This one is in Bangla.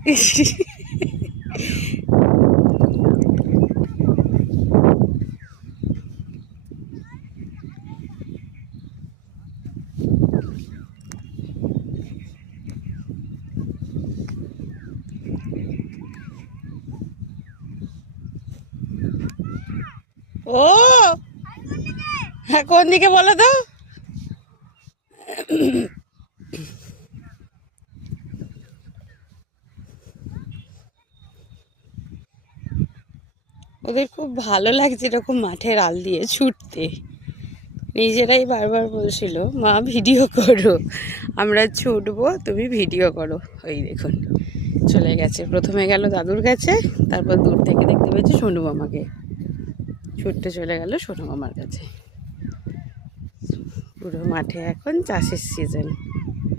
ও হ্যাঁ, কোন দিকে বলো তো? ওদের খুব ভালো লাগছে এরকম মাঠের আল দিয়ে ছুটতে। নিজেরাই বারবার বলছিল মা ভিডিও করো, আমরা ছুটবো, তুমি ভিডিও করো। ওই দেখুন চলে গেছে, প্রথমে গেল দাদুর কাছে, তারপর দূর থেকে দেখতে পেয়েছে সোনু মামাকে, ছুটতে চলে গেল সোনু মামার কাছে। পুরো মাঠে এখন চাষের সিজন।